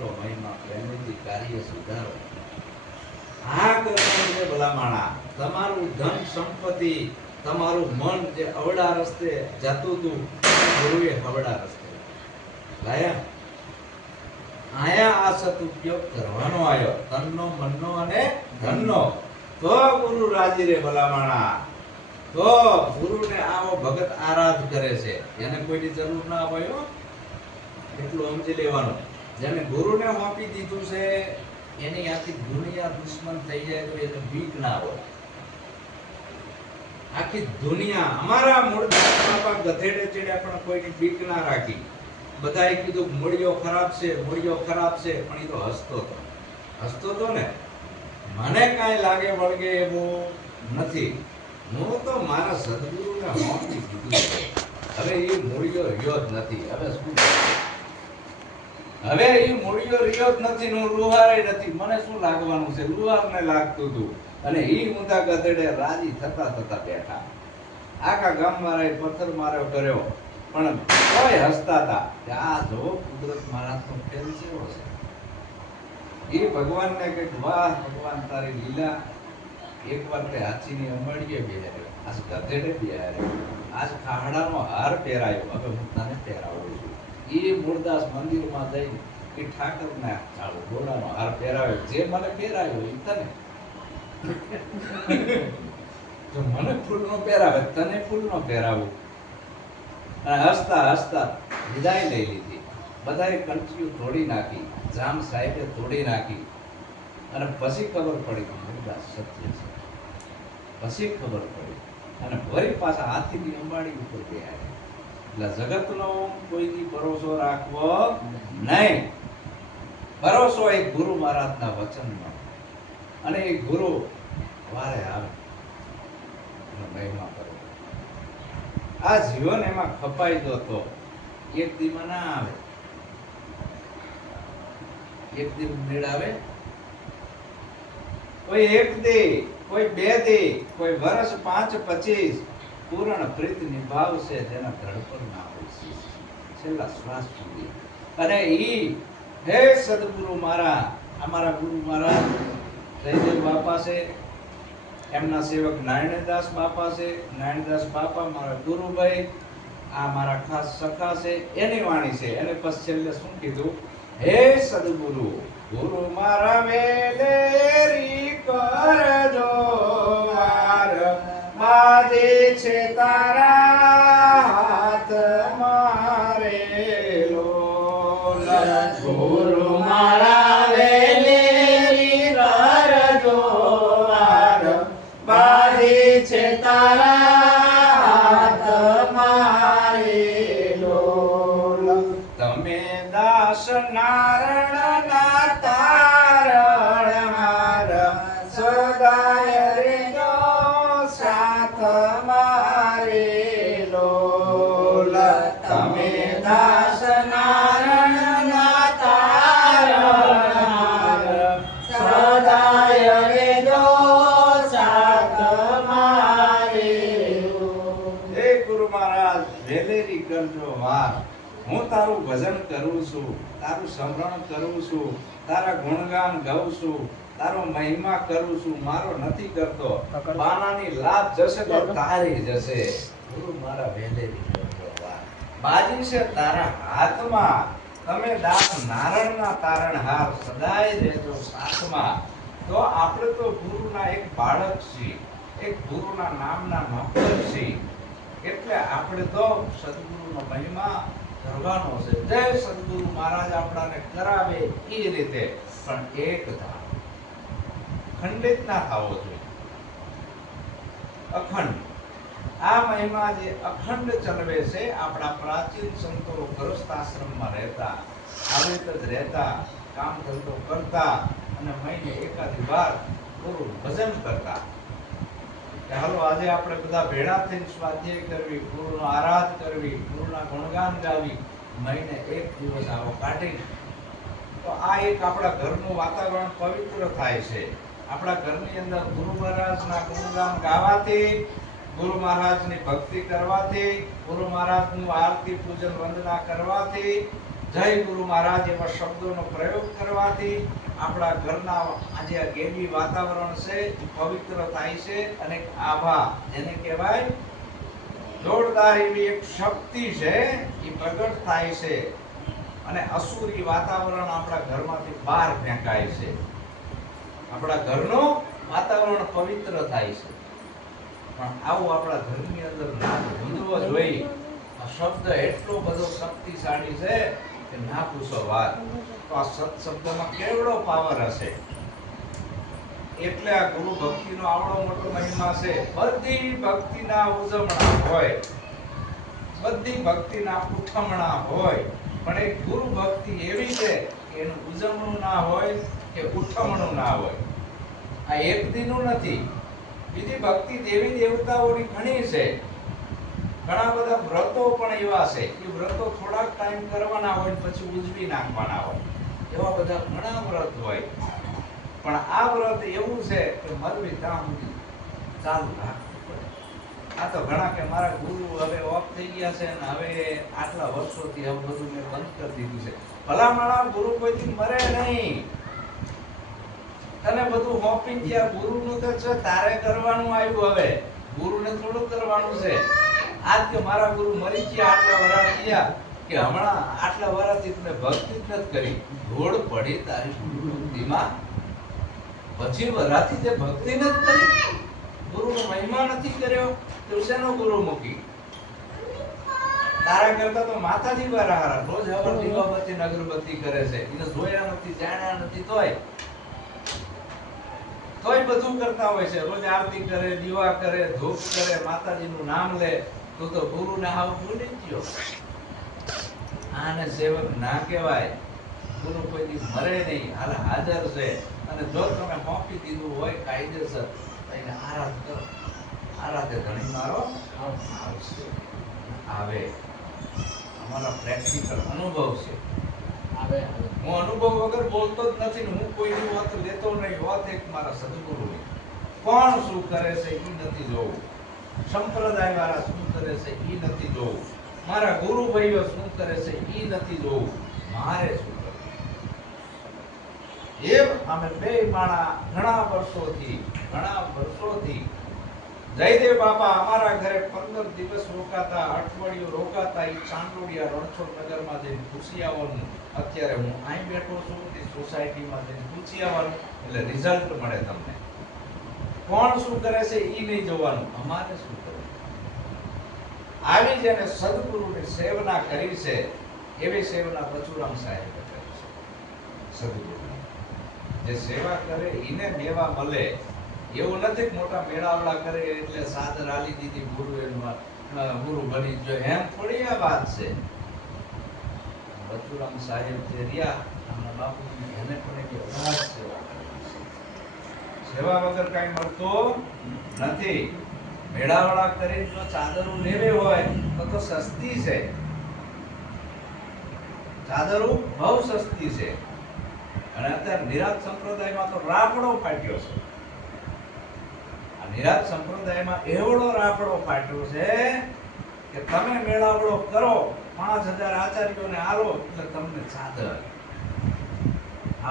મોટો મહિમા, પ્રેમથી કાર્ય સુધારો. આ કરવાનું છે ભલામાણા. તમારું ધન સંપત્તિ, તમારું મન જે અવડા રસ્તે જતું હતું ગુરુએ અવડા રસ્તે. લાયા? આયા આ સદઉપયોગ કરવાનો આવ્યો તનનો મનનો અને ધનનો. તો ગુરુ રાજી રે ભલામાણા. તો ગુરુને આવો ભગત આરાધ કરે છે. એને કોઈની જરૂર ના હોય એટલું સમજી લેવાનું. જેને ગુરુને આપી દીધું છે, એની આથી દુનિયા દુશ્મન થઈ જાય તો એને બીક ના હોય. આખી દુનિયા, અમારા મૂળ ગધેડે ચડ્યા, પણ કોઈની બીક ના રાખી. બધાએ કીધું મૂળિયો ખરાબ છે મૂળિયો ખરાબ છે, પણ એ તો હસતો હતો. હસતો હતો ને? મને કાંઈ લાગે વળગે એવું નથી. હું તો મારા સદગુરુને દીધું છે. હવે એ મૂળિયો રહ્યો જ નથી. હવે શું? હવે એ મૂળિયો રહ્યો જ નથી હું નથી. મને શું લાગવાનું છે? રૂહારને લાગતું હતું અને એ ઊંધા ગધેડે રાજી થતા થતા બેઠા. આખા ગામ વાળાએ પથ્થર માર્યો કર્યો પણ કોઈ હસતા હતા કે આ જો કુદરત મહારાજનો ખેલ કેવો છે? એ ભગવાનને કે વાહ, ભગવાન તારી લીલા. એકવાર તે હાથીની અમળીએ બિહાર્યો. આજ ગધેડે બિહાર્યો. આજ ખાહડાનો હાર પહેરાયો. હવે હું તને પહેરાવું છું. એ મૂળદાસ મંદિરમાં જઈ એ ઠાકરને ચાલો ઘોડાનો હાર પહેરાવ્યો જે મને પહેરાવ્યો એ તને. જો મને ફૂલનો પહેરાવે, તને ફૂલનો પહેરાવો. અને હસતા હસતા વિદાય લઈ લીધી. બધાએ કંટ્રીઓ તોડી નાખી, જામ સાહેબે તોડી નાખી. અને પછી ખબર પડી કે મૂળદાસ સત્ય છે. પછી ખબર પડી. અને વળી પાછા હાથીની અંબાડી ઉપર ગયા એટલે જગતનો કોઈની ભરોસો રાખવો નહીં. ભરોસો એ ગુરુ મહારાજના વચનનો અને એ ગુરુ વારે આવે. મહિમા કરો. આ જીવન એમાં ખપાઈ તો એક દીમાં ના આવે. એક દી મેળ આવે. કોઈ એક દે, કોઈ બે દે, કોઈ વર્ષ પાંચ પચીસ પૂર્ણ પ્રીત નિભાવશે જેના ધડપણ ના હોય. છેલ્લા શ્વાસ સુધી. અને એ હે સદગુરુ મારા અમારા ગુરુ મહારાજ, જયદેવ બાપા છે, એમના સેવક નારાયણદાસ બાપા છે. નારાયણદાસ બાપા મારા ગુરુભાઈ, આ મારા ખાસ સખા છે, એની વાણી છે. એને પછી છેલ્લે શું કીધું? હે સદગુરુ, ગુરુ મારા વેલેરી કરજો. માદે છે તારા વાર હું તારું ભજન કરું છું તારું સ્મરણ કરું છું તારા ગુણગાન ગાઉં છું તારો મહિમા કરું છું મારો નથી કરતો. બાનાની લાભ જશે તો તારી જશે. ગુરુ મારા વહેલે બાજી છે તારા હાથમાં. તમે દાસ નારણના તારણહાર સદાય રહેજો સાથમાં. તો આપણે તો ગુરુના એક બાળક છીએ એક ગુરુના નામના નોકર છીએ. એટલે આપણે તો સદગુરુનો મહિમા કરવાનો છે. જય સદગુરુ મહારાજ આપણાને કરાવે એ રીતે પણ એક ધામ ખંડિત ના થવો જોઈએ. અખંડ. આ મહિમા જે અખંડ ચલવે છે, આપણા પ્રાચીન સંતો ગ્રસ્ત આશ્રમમાં રહેતા, આવી જ રહેતા, કામ ધંધો કરતા અને મહિને એકાદી વાર ગુરુ ભજન કરતા. કે આજે આપણે બધા ભેળા થઈને સ્વાધ્યાય કરવી, ગુરુનો આરાધ કરવી, ગુરુના ગુણગાન ગાવી, મહિને એક દિવસ આવો કાઢી તો આ એક આપણા ઘરનું વાતાવરણ પવિત્ર થાય છે. આપણા ઘરની અંદર ગુરુ મહારાજના ગુણગાન ગાવાથી, ગુરુ મહારાજની ભક્તિ કરવાથી, ગુરુ મહારાજનું આરતી પૂજન વંદના કરવાથી, જય ગુરુ મહારાજ એવા શબ્દોનો પ્રયોગ કરવાથી આપણા ઘરના આજે આ વાતાવરણ છે, પવિત્ર થાય છે અને આભા જેને કહેવાય જોરદાર એવી એક શક્તિ છે, એ પ્રગટ થાય છે. અને અસુરી વાતાવરણ આપણા ઘરમાંથી બહાર ફેંકાય છે. આપણા ઘરનું વાતાવરણ પવિત્ર થાય છે. પણ આવું આપણા ઘરની અંદર ના જોઈએ. આ શબ્દ એટલો બધો શક્તિશાળી છે કે ના પૂછો વાત. તો આ સત કેવડો પાવર હશે? એટલે આ ગુરુ ભક્તિનો આવડો મોટો મહિમા છે. બધી ભક્તિના ઉજવણા હોય. બધી ભક્તિના ઉઠમણા હોય. પણ એક ગુરુ ભક્તિ એવી છે કે એનું ઉજવણું ના હોય, કે ઉઠમણું ના હોય. આ એક દીનું નથી. બીજી ભક્તિ દેવી દેવતાઓની ઘણી છે. ઘણા બધા વ્રતો પણ એવા છે, એ વ્રતો થોડાક ટાઈમ કરવાના હોય પછી ઉજવી નાખવાના હોય. એવા બધા ઘણા વ્રત હોય. પણ આ વ્રત એવું છે કે મરવી ત્યાં સુધી ચાલુ આ તો ઘણા કે મારા ગુરુ હવે ઓફ થઈ ગયા છે અને હવે આટલા વર્ષોથી હવે બધું મેં બંધ કરી દીધું છે. ભલામણા ગુરુ કોઈથી મરે નહીં. તને બધું હોપી ગયા, ગુરુનું તો છે, તારે કરવાનું આવ્યું હવે. ગુરુને થોડું કરવાનું છે. આજ મારા ગુરુ મરી ગયા આટલા વરાળ થયા કે હમણાં આટલા વરાથી તમે ભક્તિ જ નથી કરી. ધોળ પડી તારી ગુરુ ભક્તિમાં પછી વરાથી તે ભક્તિ નથી કરી. ગુરુનો મહિમા નથી કર્યો. તો શેનો ગુરુ મૂકી? તારા કરતા તો માતાજી વારા હારા. રોજ હવર દીવાબત્તી અગરબત્તી કરે છે. એને જોયા નથી, જાણ્યા નથી, તોય. તોય બધું કરતા હોય છે. રોજ આરતી કરે, દીવા કરે, ધૂપ કરે, માતાજીનું નામ લે. તો તો ગુરુને હાવ ભૂલી ગયો. આને સેવક ના કહેવાય. ગુરુ કોઈ દી મરે નહીં હાલ હાજર છે. અને જો તમે મોકલી દીધું હોય કાયદેસર એને આરાધ કરો. આરાધે ધણી મારો આવશે આવે. અમારા પ્રેક્ટિકલ અનુભવ છે. આવે હું અનુભવ વગર બોલતો જ નથી ને હું કોઈની વાત લેતો નહીં. વાત એક મારા સદગુરુ કોણ શું કરે છે એ નથી જોવું. સંપ્રદાય વાળા શું કરે છે એ નથી જોવું. મારા ગુરુ શું કરે છે એ નથી જોવું. મારે શું એમ અમે બે માણા ઘણા વર્ષોથી ઘણા વર્ષોથી જયદેવ બાપા અમારા ઘરે પંદર દિવસ રોકાતા, અઠવાડિયું રોકાતા એ ચાંદોડિયા રણછોડ નગરમાં જઈને પૂછી આવવાનું અત્યારે હું અહીં બેઠો છું, તે સોસાયટીમાં જઈને પૂછી આવવાનું એટલે રિઝલ્ટ મળે તમને. કોણ શું કરે છે એ નહીં જોવાનું. અમારે શું કરવું? આવી જેને સદગુરુની સેવના કરી છે, એવી સેવના પ્રચુરામ સાહેબ કરી છે. સદગુરુ જે સેવા કરે એને મેવા મળે. એવું નથી કે મોટા મેળાવડા કરે, એટલે સાદર આલી દીધી ગુરુ એનું ગુરુ બની જો એમ થોડી આ વાત છે. પ્રચુરામ સાહેબ જે રહ્યા અને બાપુજી એને પણ એક અગાધ સેવા કરી છે. સેવા વગર કાંઈ મળતો નથી. મેળાવડા કરીને જો ચાદરો લેવી હોય તો તો સસ્તી છે. ચાદરો બહુ સસ્તી છે. અને અત્યારે નિરાત સંપ્રદાયમાં તો રાફડો ફાટ્યો છે. આ નિરાત સંપ્રદાયમાં એવડો રાફડો ફાટ્યો છે કે તમે મેળાવડો કરો, પાંચ હજાર આચાર્યોને આલો એટલે તમને ચાદર.